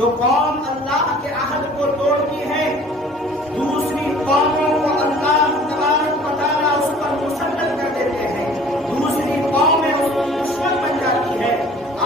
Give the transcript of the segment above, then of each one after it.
جو قوم اللہ کے عہد کو توڑتی ہے دوسری قوموں کو اللہ تبارک و تعالیٰ اس پر مسلط کر دیتے ہیں، دوسری قومیں اس پر دشمن بن جاتی ہے۔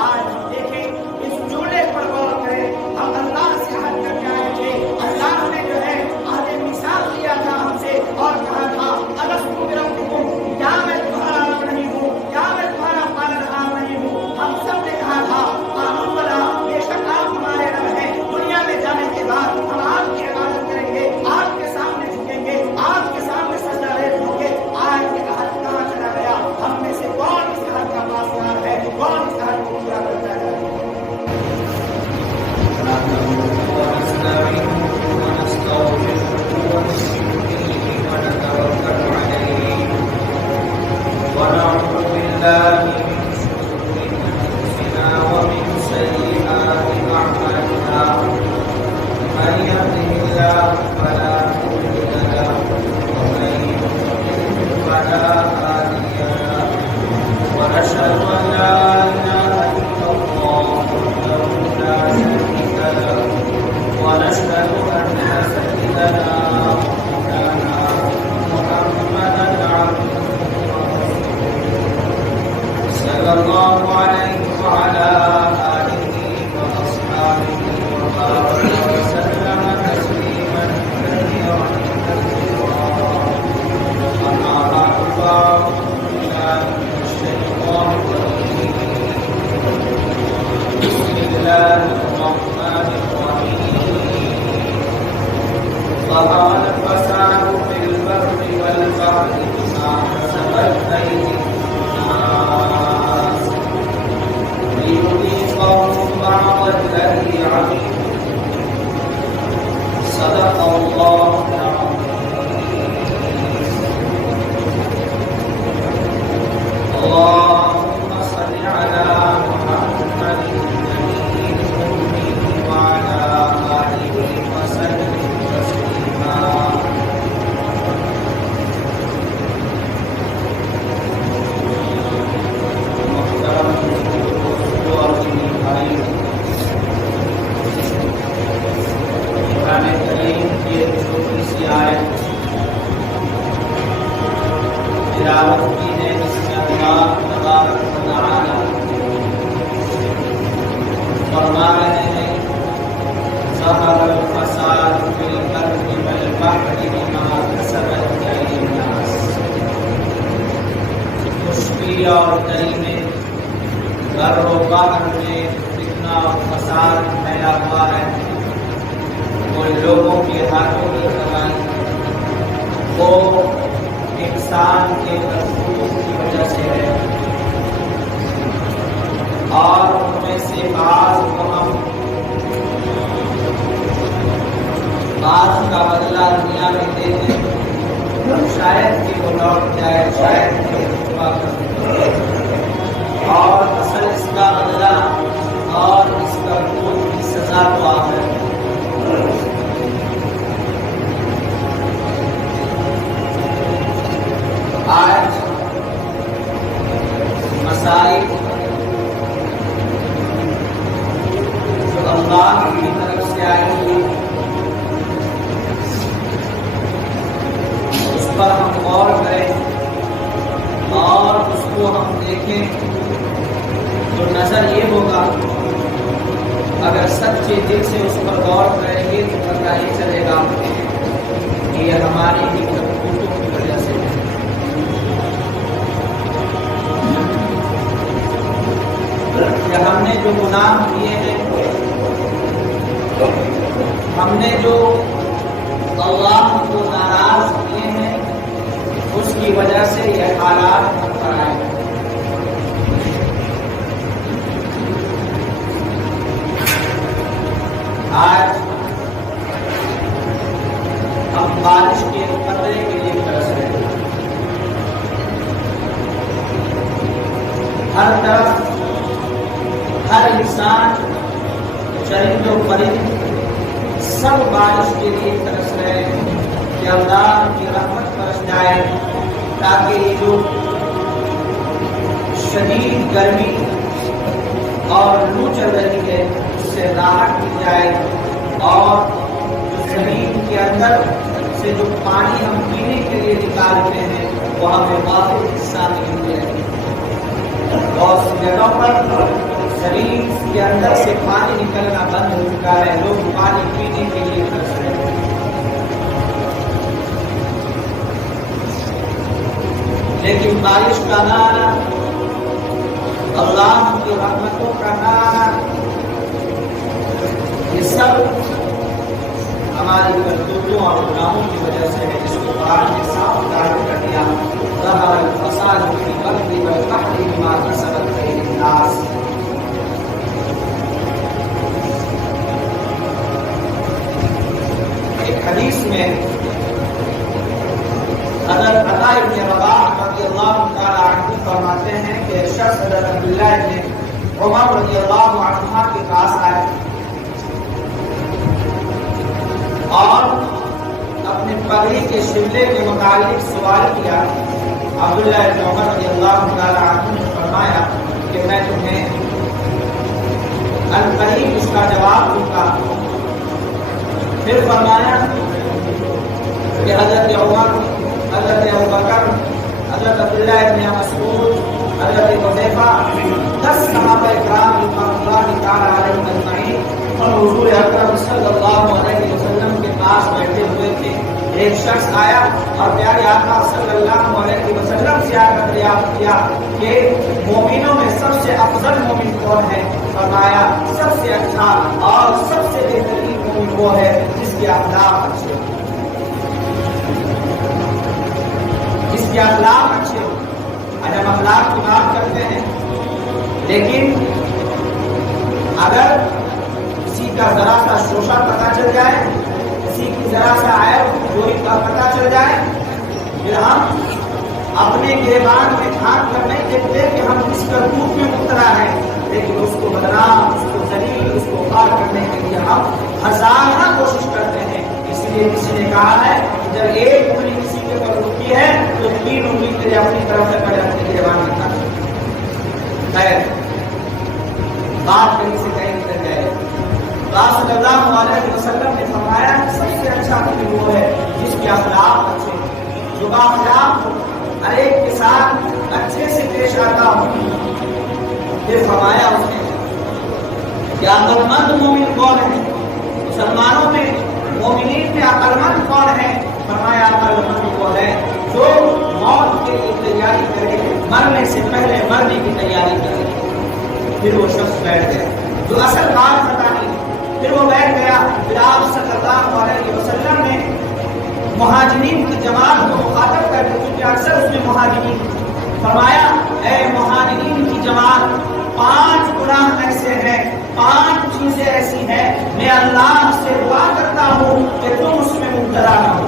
آج ہم دیکھیں اس جملے پر غور کریں، ہم اللہ سے عہد کر کے آئے تھے، اللہ نے جو ہے عہد میثاق لیا تھا ہم سے اور کہا تھا الست بربکم، کیا میں تمہارا رب نہیں ہوں، کیا میں تمہارا پالنہار نہیں ہوں؟ ہم سب نے کہا تھا قالوا بلی، بے شک آپ ہمارے رب ہیں، دنیا میں جانے کے بعد ہم آپ کی عبادت کریں گے، آپ کے سامنے جھکیں گے، آپ کے سامنے سجدہ ریز ہوں گے۔ آج یہ عہد کہاں چلا گیا؟ ہم میں سے کون اس عہد کا پاسدار ہے، کون اس عہد کو پورا کرتا ہے؟ ونعوذ بالله من شرور أنفسنا ومن سيئات أعمالنا، من يهده الله فلا مضل له ومن يضلل فلا هادي له، ونشهد أن لا إله إلا الله وحده لا شريك له، ونشهد أن سيدنا ومولانا محمدا عبده صلى الله عليه وعلى آله وأصحابه وبارك وسلم تسليما كثيرا كثيرا. أما بعد فأعوذ بالله من الشيطان الرجيم. بسم الله الرحمن الرحيم. ظهر الفساد في البر والبحر بما كسبت أيدي الناس ليذيقهم بعض الذي عملوا. صدق الله العظيم. اللهم صل على محمد النبي الأمي وعلى آله وسلم تسليما. قرآن کریم کی چھوٹی سی آیت تلاوت کی ہے، جس میں اللہ تبارک و تعالی فرما رہے ہیں ظہر الفساد فی البر والبحر بما کسبت ایدی الناس. خشکی اور تری میں، بر و بحر میں فتنہ اور فساد پھیلا ہوا ہے، وہ لوگوں کے ہاتھوں کی کمائی، وہ انسان کے کرتوتوں کی وجہ سے ہے، اور ان میں سے بعض کو ہم بعض کا بدلہ دنیا میں دے دیں، شاید کہ وہ لوٹ جائے، شاید کہ وہ توبہ کر دے، اور اصل اس کا بدلہ اور اس کا کرتوت کی سزا تو آخرت ہے۔ آج مسائل جو اللہ کی طرف سے آئی ہوئی اس پر ہم غور کریں اور اس کو ہم دیکھیں، تو نظر یہ ہوگا اگر سچے دل سے اس پر غور کریں گے تو پتہ یہ چلے گا کہ یہ ہماری ہی کرتوتوں کی وجہ سے ہے۔ کہ ہم نے جو گناہ کیے ہیں، ہم نے جو اللہ کو ناراض کیے ہیں، اس کی وجہ سے یہ حالات ہم پر آئے ہیں۔ آج ہم بارش کے قطرے کے لیے ترس رہے ہیں، ہر طرف ہر انسان، چرند و پرند، سب بارش کے لیے ترس رہے ہیں کہ اللہ کی رحمت برس جائے، تاکہ یہ جو شدید گرمی اور لو چل رہی ہے اس سے راحت مل جائے اور زمین کے اندر سے جو پانی ہم پینے کے لیے نکالتے ہیں وہ ہمیں واحد حصہ مل جائے. اور جگہوں پر زمین کے اندر سے پانی نکلنا بند ہو چکا ہے, لوگ پانی پینے کے لیے ترس رہے ہیں. لیکن بارش کا نہ آنا, اللہ کی رحمتوں کا نہ آنا, یہ سب ہماری کرتوتوں اور گناہوں کی وجہ سے ہے, جس کو قرآن نے صاف ظاہر کر دیا. ظہر الفساد فی البر والبحر بما کسبت ایدی الناس. ایک حدیث میں حضرت عطا ابن رباح رضی اللہ تعالی عنہ فرماتے ہیں کہ ایک شخص حضرت عبداللہ ابن عمر رضی اللہ عنہ کے پاس آئے اور اپنے پگڑی کے شملے کے متعلق سوال کیا. عبداللہ ابن عمر رضی اللہ تعالی عنہ نے فرمایا کہ میں تمہیں عنقریب اس کا جواب دوں گا. پھر فرمایا کہ حضرت عمر, حضرت ابوبکر, حضرت عبداللہ ابن مسعود, حضرت حذیفہ, 10 صحابہ کرام رضوان اللہ تعالی علیہم اجمعین اور حضور اکرم صلی اللہ علیہ وسلم کے پاس بیٹھے ہوئے تھے. ایک شخص آیا اور پیارے آقا صلی اللہ علیہ وسلم سے آ کر دریافت کیا کہ مومنوں میں سب سے افضل مومن کون ہے؟ فرمایا سب سے اچھا اور سب سے بہترین مومن وہ ہے جس کے اخلاق اچھے ہوں, جس کے اخلاق اچھے ہوں. ہم اخلاق کی بات کرتے ہیں, لیکن اگر کسی کا ذرا سا شوشہ پتہ چل جائے, کسی کی ذرا سا عیب چوری کا پتہ چل جائے, پھر ہم اپنے گریبان میں ہاتھ کر نہیں دیکھتے کہ ہم کس کرتوت میں مبتلا ہیں, لیکن اس کو بدنام, اس کو ذلیل, اس کو پار کرنے کے لیے ہم ہزارہ کوشش کرتے ہیں. اس لیے کسی نے کہا ہے کہ جب ایک انگلی کسی کے اوپر اٹھتی ہے تو 3 انگلی تیرے اپنی طرف سے پہلے اپنے گریبان میں کھا. خیر, بات کہیں سے کہیں نکل جائے. رسول صلی اللہ علیہ وسلم نے فرمایا سب سے اچھا مومن وہ ہے جس کے اخلاق اچھے, جو بااخلاق ہر ایک کے ساتھ اچھے سے پیش آتا ہو. پھر فرمایا اس نے کہ عقلمند مومن کون ہے؟ مسلمانوں میں مومنین میں عقلمند کون ہے؟ فرمایا عقلمند وہ ہے جو موت کے لیے تیاری کرے, مرنے سے پہلے مرنے کی تیاری کرے. پھر وہ شخص بیٹھ گیا جو اصل بات پتا نہیں. پھر وہ بیٹھ گیا. پھر آپ صلی اللہ علیہ وسلم نے مہاجرین کی جماعت کو مخاطب کر کے, کیونکہ اکثر اس میں مہاجرین, فرمایا اے مہاجرین کی جماعت, 5 گناہ ایسے ہیں, 5 چیزیں ایسی ہیں, میں اللہ سے دعا کرتا ہوں کہ تم اس میں مبتلا نہ ہو.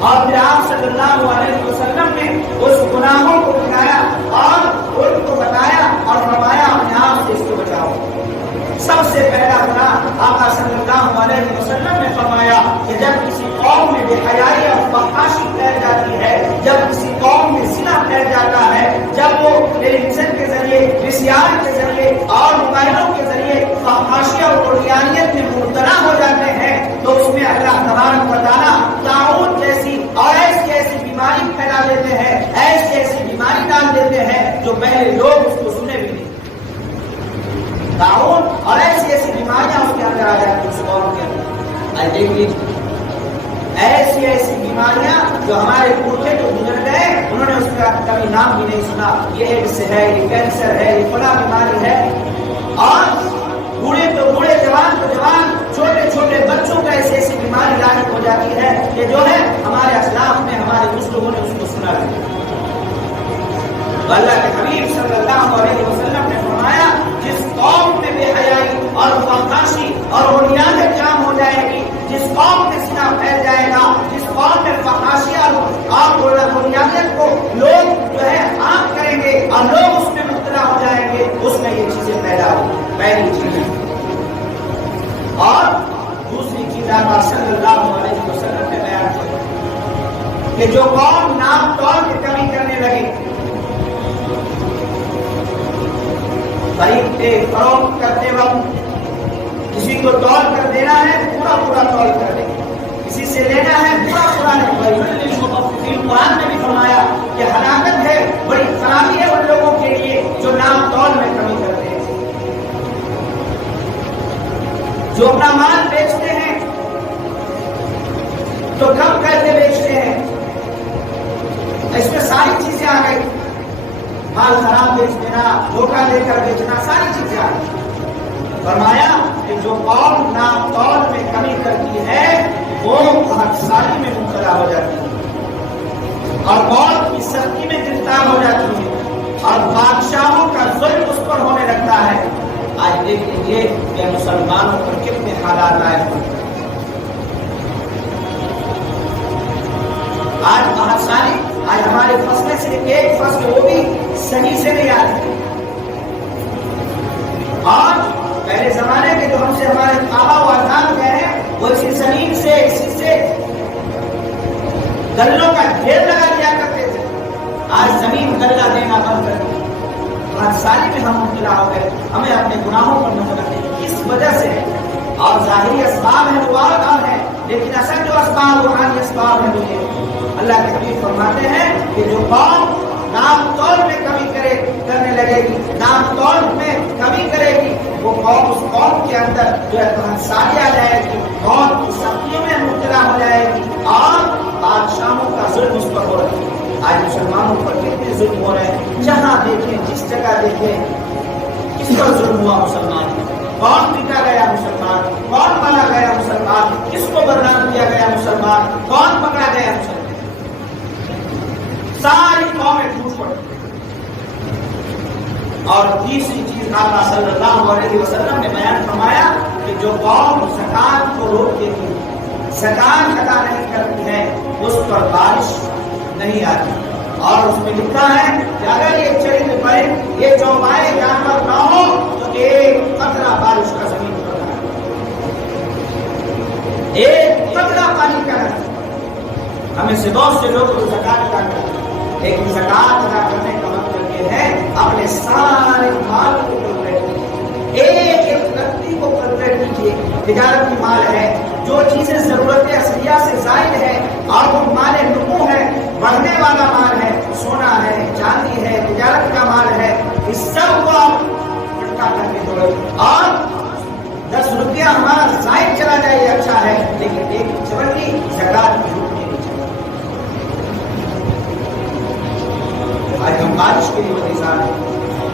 اور پھر آپ صلی اللہ علیہ وسلم نے اس گناہوں کو بتایا اور ان کو بتایا اور فرمایا اپنے آپ سے اس کو بچاؤ. سب سے پہلا گناہ آقا صلی اللہ علیہ وسلم نے فرمایا کہ جب کسی قوم میں بے حیائی اور فحاشی پھیل جاتی ہے, جب کسی قوم میں زنا پھیل جاتا ہے, جب وہ ٹیلی ویژن کے ذریعے, ویسیار کے ذریعے اور موبائلوں کے ذریعے فحاشی اور قرآنیت میں مبتلا ہو جاتے ہیں, تو اس میں اللہ تبارک و تعالیٰ طاعون جیسی اور ایسی بیماری پھیلا دیتے ہیں, ایسی بیماری ڈال دیتے ہیں جو پہلے لوگ اس کو سنے بھی نہیں. طاعون اور ایسی بیماریاں اس کے اندر آ جاتی ہیں. اس قوم کے اندر دیکھ لیجیے ایسی بیماریاں جو ہمارے پورے جو گزر گئے انہوں نے اس کا کبھی نام بھی نہیں سنا. یہ ایڈس ہے, یہ کینسر ہے, یہ فلاں بیماری ہے. اور بوڑھے تو بوڑھے, جوان تو جوان, چھوٹے چھوٹے بچوں کا ایسی بیماری لاحق ہو جاتی ہے کہ جو ہے ہمارے اسلاف میں ہمارے مسلموں نے اس کو سنا ہے. اللہ کے حبیب صلی اللہ علیہ وسلم نے فرمایا جس قوم میں بے حیائی اور فحاشی اور غلیانت عام ہو جائے گی, جس قوم میں زنا پھیل جائے گا, جس قوم میں فحاشی اور غلیانت کو لوگ جو ہے عام کریں گے اور لوگ اس میں مبتلا ہو جائیں گے, اس میں یہ چیزیں پیدا ہوں. پہلی چیز. اور دوسری چیز آقا صلی اللہ علیہ وسلم نے بیان کی کہ جو قوم نام طور کی کمی کرنے لگے, خریدتے فروخت کرتے وقت کسی کو تول کر دینا ہے پورا پورا تول کر دے، کسی سے لینا ہے پورا پورا نہیں۔ قرآن نے بھی فرمایا کہ ہلاکت ہے، بڑی خرابی ہے ان لوگوں کے لیے جو نام تول میں کمی کرتے ہیں، جو اپنا مال بیچتے ہیں تو کم کر کے بیچتے ہیں۔ اس میں ساری چیزیں آ گئی، مال خراب بیچ دینا، دھوکہ دے کر بیچنا، ساری چیزیں آ گئی۔ فرمایا کہ جو قوم نام تول میں کمی کرتی ہے وہ خاکساری میں مبتلا ہو جاتی ہے اور موت کی سختی میں گرفتار ہو جاتی ہے اور بادشاہوں کا ظلم اس پر ہونے لگتا ہے۔ آج دیکھ لیجیے کہ مسلمانوں پر کتنے حالات آئے ہوئے، آج بہت ساری، آج ہمارے فصلیں صرف ایک فصل وہ بھی صحیح سے نہیں آتی، اور پہلے زمانے کے جو ہم سے ہمارے آبا و اجداد گئے ہیں وہ اسی زمین سے، اسی سے گلوں کا ڈھیر لگا دیا کرتے تھے، آج زمین گلہ دینا بند کر دی، ہر سالی میں ہم مبتلا ہو گئے۔ ہمیں اپنے گناہوں پر نظر رکھیں، اس وجہ سے اور ظاہری اسباب ہیں وہ اور کام ہے، لیکن اصل جو اسباب روحانی اسباب ہیں وہ یہ اللہ کے حبیب فرماتے ہیں کہ جو قوم نام تول میں کمی کرنے لگے گی، نام تول میں کمی کرے گی، وہ قوم، اس قوم کے اندر جو ہے خنثاری آ جائے گی، موت کی سختیوں میں مبتلا ہو جائے گی اور بادشاہوں کا ظلم اس پر ہو رہا ہے۔ آج مسلمانوں پر کتنے ظلم ہو رہے ہیں، جہاں دیکھیں، جس جگہ دیکھیں، کس پر ظلم ہوا مسلمان، کون پیٹا گیا مسلمان، کون مارا گیا مسلمان، کس کو بدنام کیا گیا مسلمان، کون پکڑا گیا مسلمان، ساری قومیں ٹوٹ پڑی۔ اور تیسری چیز آقا صلی اللہ علیہ وسلم نے بیان فرمایا کہ جو قوم زکات کو روک دیتی ہے، زکات ادا نہیں کرتی ہے، اس پر بارش نہیں آتی، اور اس میں لکھا ہے کہ اگر یہ چرند پرند، یہ چوپائے جانور نہ ہو تو ایک قطرہ بارش کا زمین پر نہ آئے، ایک قطرہ پانی کا نہ۔ ہمیں سے بہت سے لوگ زکات ادا کرتے ہیں، لیکن زکات ادا کرنے کا مطلب یہ ہے اپنے سارے مال کو کیلکولیٹ کیجیے، ایک ایک لکڑی کو کیلکولیٹ کیجیے۔ تجارت کی مال ہے، جو چیزیں ضرورت اصلیہ سے زائد ہے اور وہ مال نمو ہے، بڑھنے والا مال ہے، سونا ہے، چاندی ہے، تجارت کا مال ہے، اس سب کو آپ اکٹھا کر کے جوڑیں، اور 10 روپیہ ہمارا زائد چلا جائے یہ اچھا ہے، لیکن ایک چوٹی زکات کی رکنی نہیں چاہیے۔ آج ہم بارش کے لیے انتظار ہیں،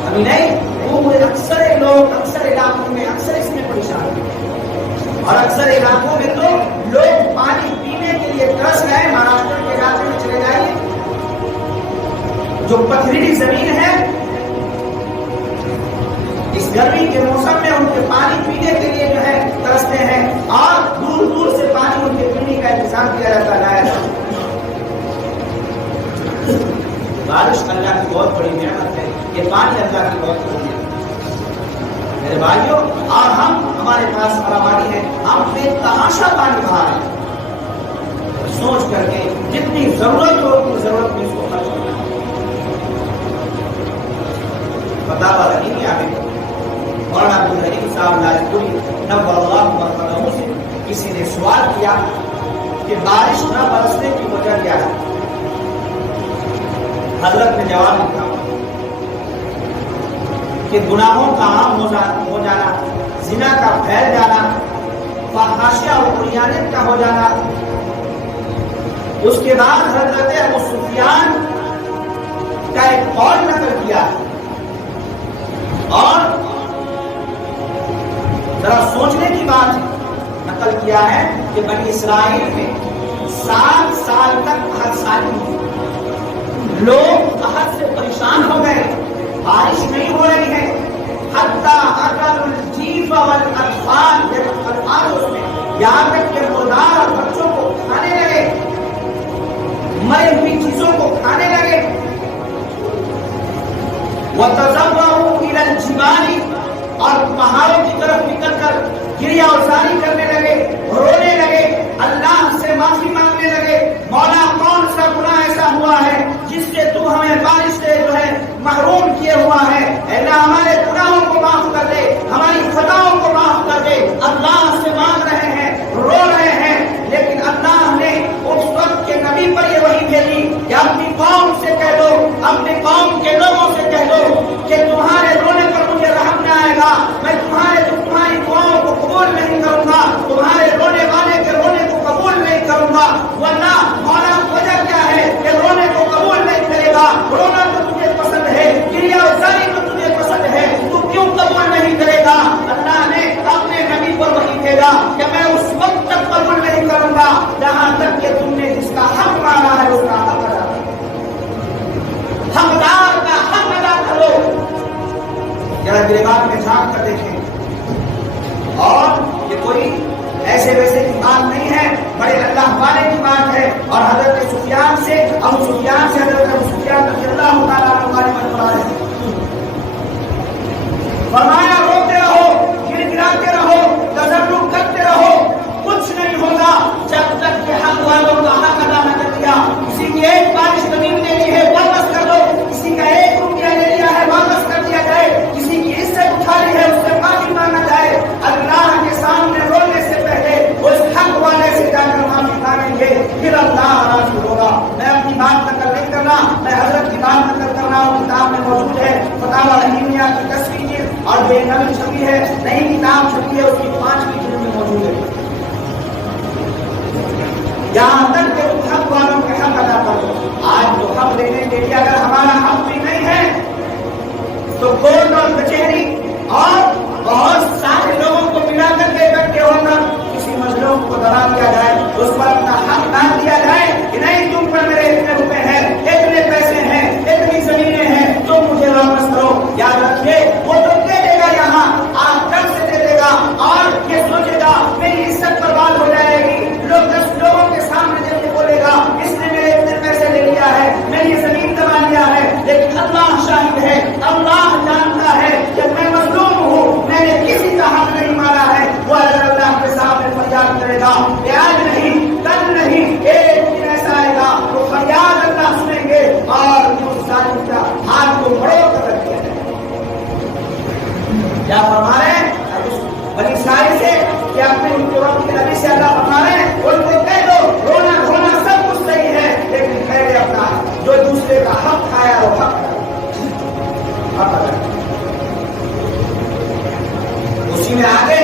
ابھی نہیں، وہ اکثر لوگ، اکثر علاقوں میں اکثر اس میں پریشان ہیں، اور اکثر علاقوں میں تو لوگ پانی پینے کے لیے ترس رہے ہیں۔ مہاراشٹر کے علاقے میں چلے جائیے، جو پتھریلی زمین ہے، اس گرمی کے موسم میں ان کے پانی پینے کے لیے جو ہے ترستے ہیں، اور دور دور سے پانی ان کے پینے کا انتظام کیا جاتا ہے۔ بارش اللہ کی بہت بڑی نعمت ہے، یہ پانی اللہ کی بہت بڑی نعمت ہے میرے بھائیوں، اور ہمارے پاس فراوانی ہے، ہم بے تحاشا پانی بہا رہے ہیں، سوچ کر کے جتنی ضرورت ہو اتنی ضرورت میں اس کو خرچ کرنا ہے۔ بتا لگی نہیں آگے مولانا عبدالحلیم صاحب لاجپوری نور اللہ مرحبا سے کسی نے سوال کیا کہ بارش نہ برسنے کی وجہ کیا ہے؟ حضرت نے جواب دیا کہ گناہوں کا عام ہو جانا، زنا کا پھیل جانا، فحاشیہ اور عریانیت کا ہو جانا۔ اس کے بعد حضرت ابو سفیان کا ایک قول نقل کیا، اور ذرا سوچنے کی بات نقل کیا ہے کہ بنی اسرائیل میں 7 سال تک خنثانی، لوگ قحط سے پریشان ہو گئے، بارش نہیں ہو رہی ہے، حتیٰ اکل الجیف والاطفال، اس میں یہاں تک کہ مردار اور بچوں کو کھانے لگے، مرے ہوئی چیزوں کو کھانے لگے۔ وَتَزَوَّرُوا إِلَى الْجِبَالِ، اور پہاڑوں کی طرف نکل کر گریہ اوزاری کرنے لگے، رونے لگے، اللہ سے معافی مانگنے لگے، مولا کون سا گناہ ایسا ہوا ہے جس سے تو ہمیں بارش سے جو ہے محروم کیے ہوا ہے، اے اللہ ہمارے گناہوں کو معاف کر دے، ہماری خطاؤں کو معاف کر دے، لکھے گا کہ میں اس وقت تک قبول نہیں کروں گا جہاں تک کہ تم نے جس کا حق مانا ہے اس کا حق ادا کرو، حقدار کا حق ادا کرو۔ ذرا میرے بات میں جھانک کر دیکھیں، اور یہ کوئی ایسے ویسے کی بات نہیں ہے، بڑے اللہ والے کی بات ہے۔ اور حضرت سفیان سے ابو سفیان سے حضرت ابو سفیان رضی اللہ تعالیٰ عنہ والے مرتبہ ہے، فرمایا روتے رہو، گر گراتے رہو، تذرع کرتے رہو، کچھ نہیں ہوگا جب تک کہ حق والوں کا حق ادا نہ کر دیا۔ کسی کی ایک بارش زمین نے لی ہے واپس کر دو، کسی کا ایک روپیہ لے لیا ہے واپس کر دیا جائے، کسی کی عزت اٹھا لی ہے اس سے معافی مانگا جائے۔ اللہ کے سامنے رونے سے پہلے اس حق والے سے جا کر معافی مانگیں گے، پھر اللہ راضی ہوگا۔ میں اپنی بات نقل نہیں کرنا، میں حضرت کی بات نقل کر رہا ہوں، کتاب میں موجود ہے فتاوی رحیمیہ کی 10ویں جلد، اور جو نئی چھپی ہے، نئی کتاب چھپی ہے، اس کی 5ویں جلد میں موجود ہے۔ یہاں تک کہ تم حق والوں کے حق ادا کرو۔ آج جو حق لینے کے لیے اگر ہمارا حق بھی نہیں ہے تو کورٹ اور کچہری اور بہت سارے لوگوں کو ملا کر کے اکٹھے ہو کر کسی مظلوم کو دبا دیا جائے، اس پر اپنا حق ڈال دیا جائے کہ نہیں تم پر میرے اتنے روپے ہیں، اتنے پیسے ہیں، اتنی زمینیں ہیں، تم مجھے واپس کرو۔ یاد رکھیے وہ تو دے دے گا، یہاں آپ ڈر سے دے دے گا اور یہ سوچے گا میری عزت برباد ہو جائے گی، لوگ 10 لوگوں کے سامنے جب یہ بولے گا اس نے میرے اتنے پیسے لے لیا ہے، میری زمین دبا لیا ہے، لیکن اللہ شاہد ہے، اللہ جانتا ہے کہ میں مظلوم ہوں، میں نے کسی کا حق نہیں مارا ہے۔ وہ اللہ کے سامنے فریاد کرے گا، آج نہیں کل نہیں، ایک دن ایسا آئے گا تو فریاد اللہ سنیں گے اور اس ظالم کا ہاتھ کو بڑو کر دیا جائے گا۔ کیا فرما رہے ہیں بنی اسرائیل سے کہ اپنے کے نبی سے اللہ فرما رہے ہیں ان کو کہہ دو رونا دھونا سب کچھ صحیح ہے، لیکن پہلے اپنا جو دوسرے کا حق کھایا وہ حق اسی میں آگے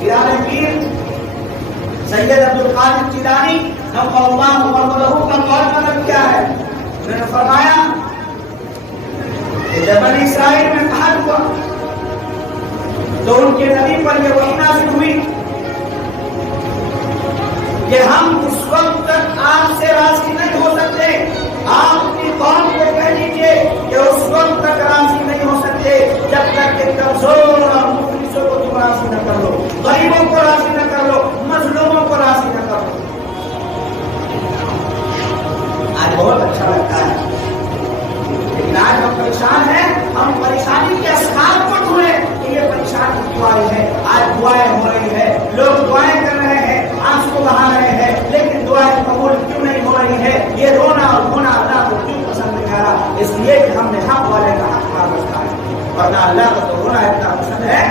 پیران پیر سید عبد القادر جیلانی نور اللہ مرمدہ کا قول مطلب کیا ہے؟ انہوں نے فرمایا کہ جب بنی اسرائیل میں کہا ہوا تو ان کے نبی پر یہ وحی نازل ہوئی کہ ہم اس وقت تک آپ سے راضی نہیں ہو سکتے، آپ اپنی قوم کو کہہ دیجیے کہ اس وقت تک راضی نہیں ہو سکتے جب تک کہ کمزور اور مفلسوں کو تم راضی نہ کر لو، غریبوں کو راضی نہ کر لو، مظلوموں کو راضی نہ کر لو۔ آج بہت اچھا لگتا ہے، لیکن آج ہم پریشان ہیں، ہم پریشانی کے اسباب کو ڈھونڈیں کہ یہ پریشانی کیوں آئی ہے۔ آج دعائیں ہو رہی ہے، لوگ دعائیں کر رہے ہیں، آنسو بہا رہے ہیں، لیکن دعائیں قبول کیوں نہیں ہو رہی ہے؟ یہ رونا اور دھونا اللہ کو کیوں پسند نہیں آ رہا؟ اس لیے کہ ہم نے حق والے کا حق مار رکھا ہے، ورنہ اللہ کو تو رونا اتنا پسند ہے۔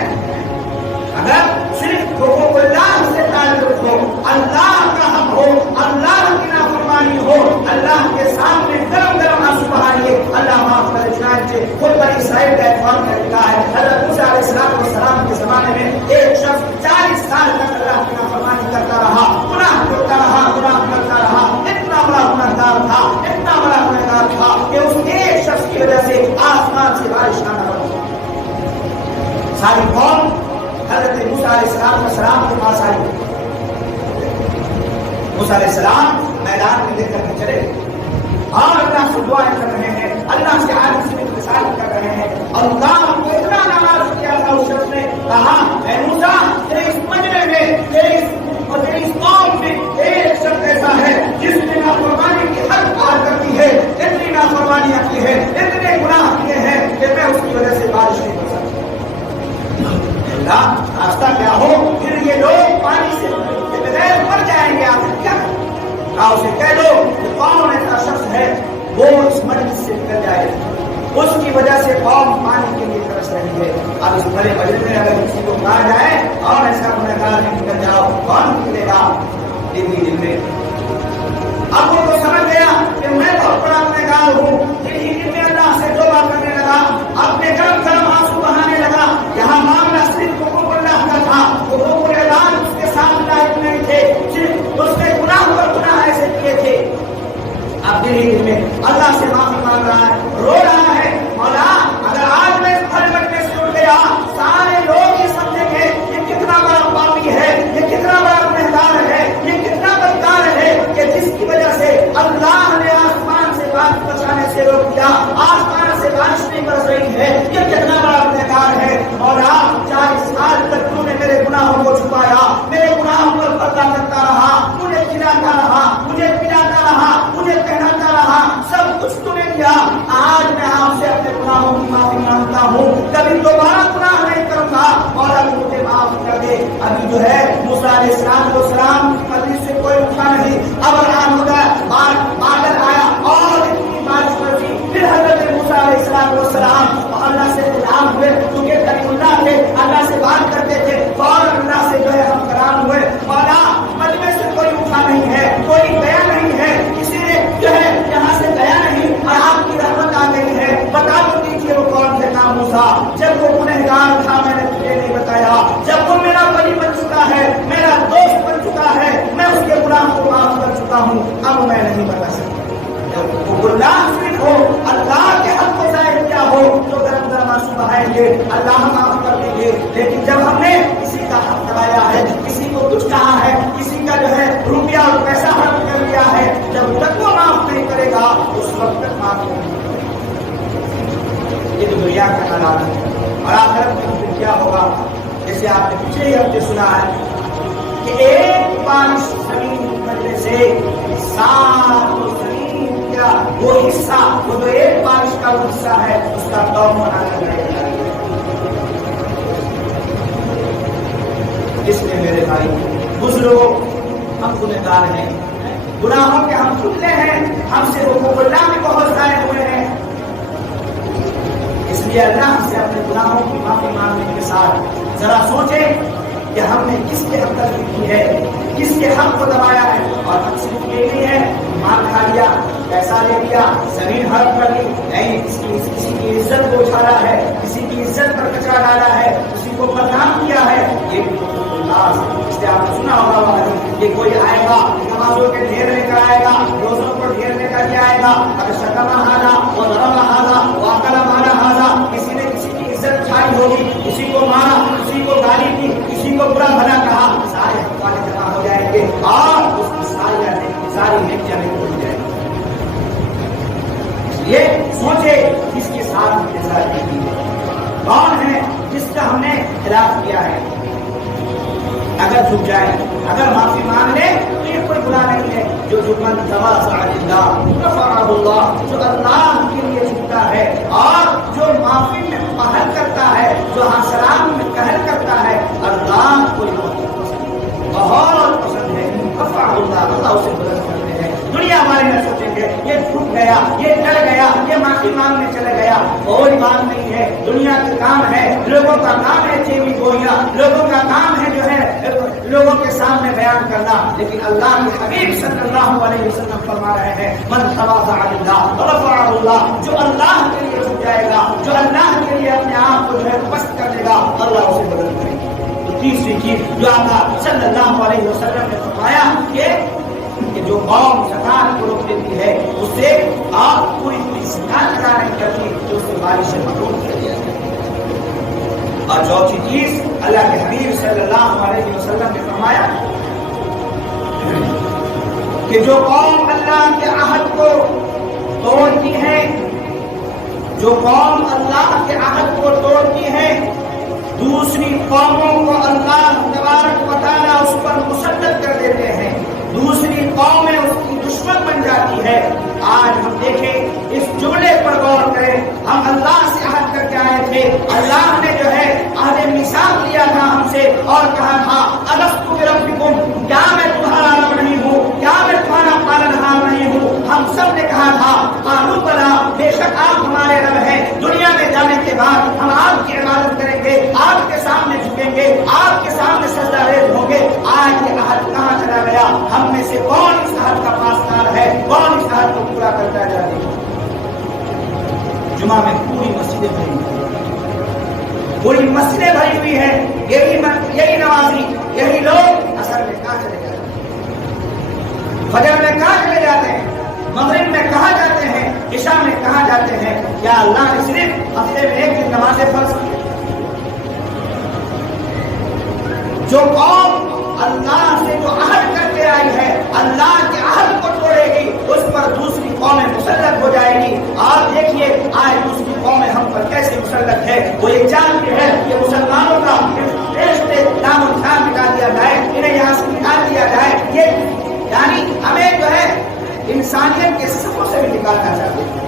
اگر صرف حقوق اللہ سے تعلق ہو، اللہ کا حق ہو، اللہ کی نافرمانی ہو، اللہ کے سامنے گرم گرم آنسو بہائیے، اللہ معاف کرے۔ چنانچہ خود بنی اسرائیل کا اقوام نے لکھا ہے، حضرت موسیٰ علیہ السلام کے زمانے میں ایک شخص 40 سال تک اللہ کی نافرمانی کرتا رہا، گناہ کرتا رہا، گناہ کرتا رہا، اتنا بڑا گنہگار تھا، اتنا بڑا گنہگار تھا کہ اس ایک شخص کی وجہ سے آسمان سے بارش آنا بند ہو گئی۔ ساری قوم حضرت موسیٰ علیہ السلام کے پاس آئی، موسیٰ علیہ السلام میدان میں لے کر کے چلے اور اللہ سے دعائیں کر رہے ہیں، اللہ سے عاجزی میں اتصال کر رہے ہیں۔ اللہ کو اتنا ناراض کیا تھا اس شخص نے، کہا اے موسیٰ تیرے اس مجمع میں، تیری اس قوم میں ایک شخص ایسا ہے جس نے نافرمانی کی حد پار کر دی ہے، اتنی نافرمانیاں کی ہے، اتنے گناہ کیے ہیں کہ میں اس کی وجہ سے بارش نہیں کر سکتا۔ راستہ کیا ہو، پھر یہ لوگ پانی سے بغیر مر جائیں گے، آخر کیا کہا؟ اسے کہہ دو کہ کون ایسا شخص ہے وہ اس مجلس سے نکل جائے، اس کی وجہ سے قوم پانی کے لیے ترس رہی ہے۔ اب اس بڑے مجلس میں اگر کسی کو کہا جائے اور ایسا گنہگار ہے نکل جاؤ، کون نکلے گا؟ دل میں اب وہ تو سمجھ گیا کہ میں بہت بڑا گنہگار ہوں، دل میں اللہ سے توبہ کرنے لگا، اپنے گرم گرم آنسو بہانے لگا۔ یہاں معاملہ صرف حقوق اللہ کا تھا، حقوق العباد اس کے سامنے لائق نہیں تھے، صرف اس نے گناہ پر گناہ ایسے کیے تھے۔ اب دل میں اللہ سے معافی مانگ رہا ہے، رو رہا ہے، مولا اگر آج میں اس بھر بٹنے سے اٹھ گیا، سارے لوگ یہ سمجھیں گے کہ کتنا بڑا پاپی ہے، ابھی جو ہے موسیٰ علیہ السلام کی مجلس سے کوئی اٹھا نہیں، اب اعلان ہوتا ہے، بادل آیا اور اتنی بارش برسی، پھر حضرت موسیٰ علیہ السلام اللہ سے غلام ہوئے، کیونکہ کلیم اللہ تھے، اللہ سے بات کرتے تھے، اور اللہ سے جو ہے ہم کلام ہوئے، مولا مجلس سے کوئی اٹھا نہیں ہے، کوئی گیا نہیں ہے، کسی نے جو ہے یہاں سے گیا نہیں، اور آپ کی رحمت آ گئی ہے، بتا دو دیجیے وہ کون تھے نام موسیٰ، جب وہ گنہگار تھا میں نے تجھے نہیں بتایا، جب وہ میرا ولی بن چکا ہے، میرا دوست بن چکا ہے، میں اس کے گناہ کو معاف کر چکا ہوں، اب میں نہیں بتا سکتا۔ وہ گناہ صرف ہو، اللہ کے حق کو ظاہر کیا ہو تو گرم گرم آنسو بہائیں گے، اللہ معاف کر دیں گے، لیکن جب ہم نے کسی کا حق دبایا ہے، کسی کو کچھ کہا ہے، کسی کا جو ہے روپیہ اور پیسہ حرام کر دیا ہے، جب تک وہ معاف نہیں کرے گا اس وقت تک معاف نہیں کرے گا۔ یہ تو دنیا کا حالات ہے، اور آخرت میں پھر کیا ہوگا؟ جیسے آپ نے پچھلے ہی ہفتے سنا ہے کہ ایک بارش زمین کرنے سے سات زمین کا وہ حصہ، وہ جو ایک بارش کا وہ حصہ ہے اس کا توم بنا کر لے جائے گا۔ اس میں میرے بھائی بزرگوں، ہم گنہگار ہیں، گناہوں کے ہم کھلتے ہیں، ہم سے حقوق اللہ میں بہت ضائع ہوئے ہیں، اس لیے اللہ سے اپنے گناہوں کی معافی مانگنے کے ساتھ ذرا سوچیں کہ ہم نے کس کے حق تلفی کی ہے، کس کے حق کو دبایا ہے، اور حق صرف یہ نہیں ہے مال کھا لیا، پیسہ لے لیا، زمین ہڑپ کر لی، نہیں، کسی کی عزت کو اچھالا ہے، کسی کی عزت پر کچرا ڈالا ہے، کسی کو بدنام کیا ہے، یہ بھی اس سے آپ نے سنا ہوگا کہ کوئی آئے گا نمازوں کے ڈھیر لے کر آئے گا، روزوں کو ڈھیر لے کر کے آئے گا، اگر شکما ہادا وہ نرم ہادا واقعہ مارا ہادا، کسی نے کسی کی عزت چھائی ہوگی، کسی کو مارا، کسی کو گالی دی، کسی کو برا بھلا کہا، سارے حقوق جمع ہو جائیں گے اور اس کی ساری نیکیاں نکل جائیں گی۔ یہ سوچے کس کے ساتھ انتظار کی ہے، کون ہے جس کا ہم نے خلاف کیا ہے، اگر جھک جائے، اگر معافی مانگ لے تو یہ کوئی گناہ نہیں ہے۔ جو من تواضع للہ رفعہ اللہ، جو اللہ کے لیے جھکتا ہے اور جو معافی میں پہل کرتا ہے، جو حسرات میں پہل کرتا ہے، اللہ کو بہت پسند ہے۔ رفعہ اللہ، اللہ اسے بلند کرتے ہیں۔ دنیا والے نہ سوچیں گے یہ جھک گیا، یہ ڈر گیا، یہ معافی مانگنے چلے گیا، کوئی بات نہیں ہے۔ دنیا کا کام ہے، لوگوں کا کام ہے چیمی گوئیاں، لوگوں کا کام ہے جو ہے لوگوں کے سامنے بیان کرنا، لیکن اللہ کے حبیب صلی اللہ علیہ وسلم فرما رہے ہیں من تواضع للہ رفعہ اللہ، جو اللہ کے لیے جھک جائے گا، جو اللہ کے لیے اپنے آپ کو جو ہے پست کر دے گا، اللہ اسے بلند کرے گا۔ تو تیسری چیز جو آقا صلی اللہ علیہ وسلم نے فرمایا کہ جو قوم زکات کو روک دیتی ہے اس سے آپ کوئی زکات ادا نہیں کرتی تو اس سے بارش سے محروم کر دیا جائے۔ اور چوتھی چیز اللہ کے حبیب صلی اللہ علیہ وسلم نے فرمایا کہ جو قوم اللہ کے عہد کو توڑتی ہے، جو قوم اللہ کے عہد کو توڑتی ہے، دوسری قوموں کو اللہ تبارک و تعالیٰ اس پر مسلط کر دیتے ہیں، دوسری قومیں اس کی دشمن بن جاتی ہے۔ آج ہم دیکھیں اس جملے پر غور کریں، ہم اللہ سے عہد کر کے آئے تھے، اللہ نے جو ہے عہد میثاق لیا تھا ہم سے اور کہا تھا الست بربکم، کیا میں تمہارا رب نہیں ہوں، کیا میں تمہارا پالنہار نہیں ہوں؟ ہم سب نے کہا تھا قالوا بلی، بے شک آپ ہمارے رب ہیں، دنیا میں جانے کے بعد ہم آپ کی عبادت کریں گے، آپ کے سامنے جھکیں گے، آپ کے سامنے سجدہ ریز ہوں گے۔ آج یہ عہد کہاں چلا گیا؟ ہم میں سے کون اس عہد کا پاسدار ہے، کون اس عہد کو پورا کرتا جاتے ہیں؟ جمعہ میں پوری مسجدیں بھری ہوئی، پوری مسجدیں بھری ہوئی ہیں، یہی نمازی، یہی لوگ اصل میں کہاں چلے جاتے ہیں؟ فجر میں کہاں چلے جاتے ہیں؟ مغرب میں کہاں جاتے ہیں؟ عشاء میں کہاں جاتے ہیں؟ کیا اللہ نے صرف ہفتے میں ایک دن نمازیں فرض کی؟ جو قوم اللہ سے جو عہد کر کے آئی ہے، اللہ کے عہد کو چھوڑے گی، اس پر دوسری قومیں مسلط ہو جائے گی۔ اور دیکھیے آج دوسری قومیں ہم پر کیسے مسلط ہے، وہ یہ چاہتی ہے کہ مسلمانوں کا دیش سے نام و نشان مٹا دیا جائے، انہیں یہاں سے نکال دیا جائے، یہ یعنی ہمیں جو ہے انسانیت کے صفوں سے بھی نکالنا چاہتے ہیں۔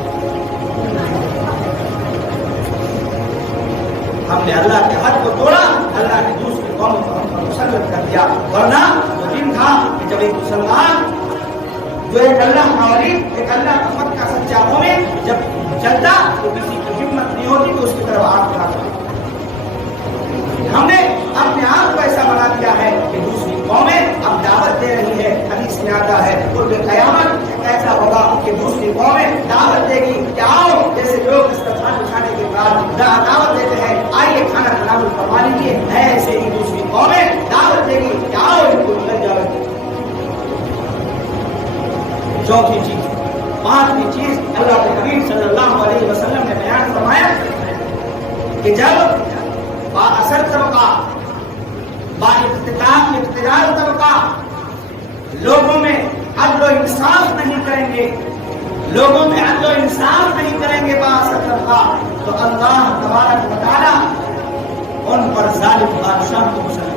ہم نے اللہ کے حد کو توڑا، اللہ نے دوسری قوموں کو ہم پر مسلط ورنہ وہ دن تھا کہ جب ایک مسلمان جو ایک اللہ کا ولی، ایک اللہ محمد کا سچا مومن جب چلتا تو کسی کی ہمت نہیں ہوتی کہ اس کی طرف آنکھ اٹھا سکے۔ ہم نے اپنے آپ کو ایسا بنا دیا ہے کہ دوسری قومیں اب دعوت دے رہی ہے، حدیث میں آتا ہے قرب قیامت ایسا ہوگا کہ دوسری قومیں دعوت دے گی کہ آؤ، جیسے لوگ دسترخوان بچھانے کے بعد دعوت دیتے ہیں آئیے کھانا تناول فرما لیجیے، ایسے ہی دوسری قومیں دعوت دے گی کہ آؤ ان کو لگ جاؤ۔ چوتھی چیز، پانچویں چیز اللہ کے حبیب صلی اللہ علیہ وسلم نے بیان فرمایا کہ جب با اثر طبقہ، با اقتدار طبقہ لوگوں میں عدل و انصاف نہیں کریں گے، لوگوں میں عدل و انصاف نہیں کریں گے با اثر طبقہ، تو اللہ تبارک و تعالیٰ ان پر ظالم بادشاہ کو مسلط۔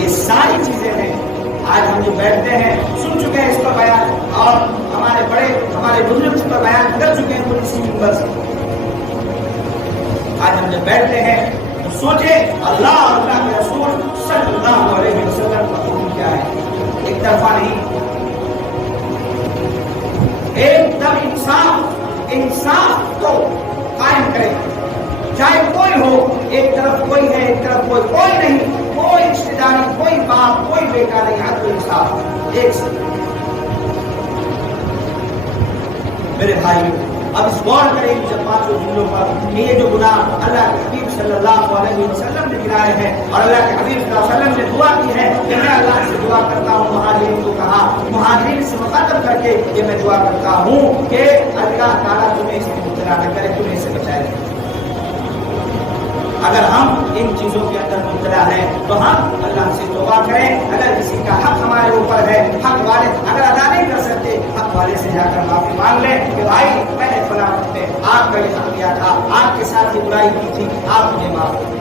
یہ ساری چیزیں ہیں، آج ہم جو بیٹھتے ہیں سن چکے ہیں اس پر بیان، اور ہمارے بزرگ اس پر بیان کر چکے ہیں پوری اسی منبر سے۔ آج ہم جب بیٹھتے ہیں تو سوچے اللہ اور اللہ کے رسول صلی اللہ علیہ وسلم کا حکم کیا ہے، ایک طرفہ نہیں، ایک دم انصاف کو قائم کرے، چاہے کوئی ہو، ایک طرف کوئی ہے ایک طرف کوئی نہیں، کوئی رشتے داری، کوئی باپ، کوئی بیٹا نہیں، عدل و انصاف ایک سے۔ میرے بھائی اب اس غور کریں جب پانچوں جملوں پر کہ یہ جو گناہ اللہ کے حبیب صلی اللہ علیہ وسلم نے گنائے ہیں، اور اللہ کے حبیب صلی اللہ علیہ وسلم نے دعا کی ہے کہ میں اللہ سے دعا کرتا ہوں، مہاجرین کو کہا، مہاجرین سے مخاطب کر کے یہ میں دعا کرتا ہوں کہ اللہ تعالیٰ تمہیں اس میں مبتلا نہ کرے، تمہیں اس سے بچائے۔ اگر ہم ان چیزوں کے اندر مبتلا ہیں تو ہم اللہ سے توبہ کریں، اگر کسی کا حق ہمارے اوپر ہے، حق والے اگر ادا نہیں کر سکتے، حق والے سے جا کر معافی مانگ لیں کہ بھائی میں نے فلاں وقت میں آپ کا یہ حق کیا تھا، آپ کے ساتھ یہ برائی کی تھی، آپ مجھے معاف کریں۔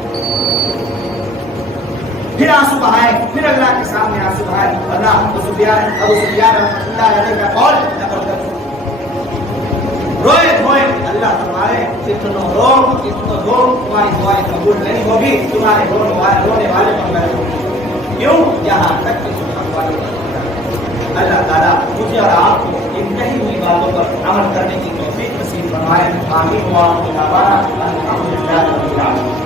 پھر آنسو بہائیں، پھر اللہ کے سامنے آنسو بہائیں، ورنہ ابو سفیان رحمۃ اللہ علیہ کا قول زبردست، روئے دھوئے اللہ تمہارے اتنا رو تمہاری دعائیں قبول نہیں ہوگی، تمہارے رونے والے پر میں ہوگی، کیوں؟ یہاں تک کہ سبحان اللہ۔ اللہ تعالیٰ مجھے اور آپ کو ان کہی ہوئی باتوں پر عمل کرنے کی توفیق نصیب فرمائے، آمین۔ الحمد للہ رب العالمین۔